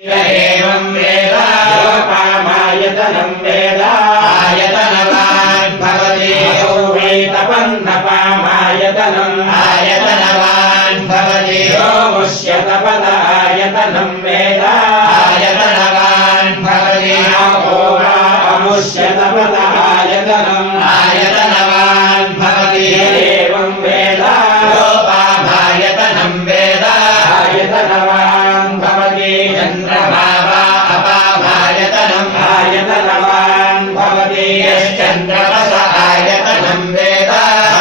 एवं वेद लोपामायतनं वेद आयतनवान् भवति वै तपन्नपामायतनम् आयतनवान् भवति यो मुष्यतपद आयतनं वेद आयतनवान् भवति अमुष्यतपद आयतनम् आयतनवान् भवति एवं वेद लोपामायतनं वेद आयतनवान् भवति चन्द्रभावा अपाभायतनम् आयतनवान् भवति यश्चन्द्रमस आयतनं वेद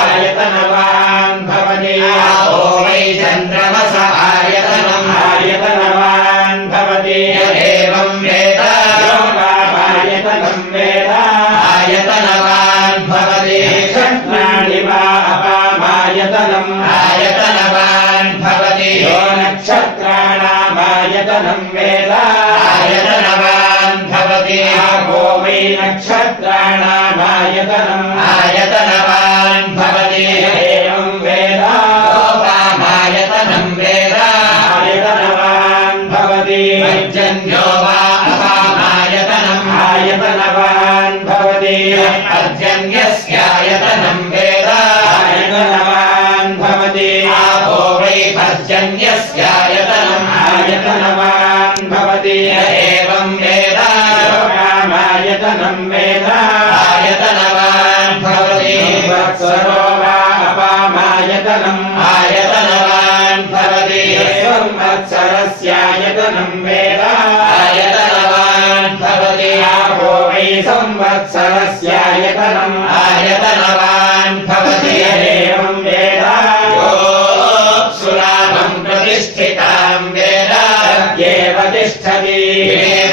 आयतनवान् भवति आपो वै चन्द्रमस आयतनम् आयतनवान् भवति एवं वेद लोकापायतनं वेद आयतनवान् भवति क्षत्राणि वा अपामायतनम् आयतनवान् भवति यो नक्षत्राणामायतनं वेद आयतनवान् भवति आपो वै नक्षत्राणामायतनम् आयतनवान् भवति एवं वेद लोपामायतनं वेद आयतनवान् भवति पर्जन्यो वा अपामायतनम् आयतनवान् भवति पर्जन्यस्यायतनं वेद आयतनवान् भवति आपो वै पर्जन्यस्यायतनम् आयतनवान् भवति एवं वेद लोकामायतनं वेद आयतनवान् भवति वत्सरो वा अपामायतनम् आयतनवान् भवति एवं वत्सरस्यायतनं वेद आयतनवान् भवति आपो वै संवत्सरस्यायतनम् आयतनवान् भवति एवं वेद सुरामं प्रतिष्ठितां वेद तद्येव तिष्ठति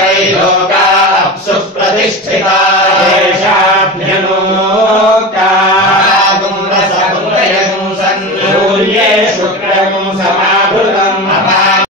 वै लोकाप्सु प्रतिष्ठिता येषाभ्यनोक्ता सूर्ये शुक्रं समा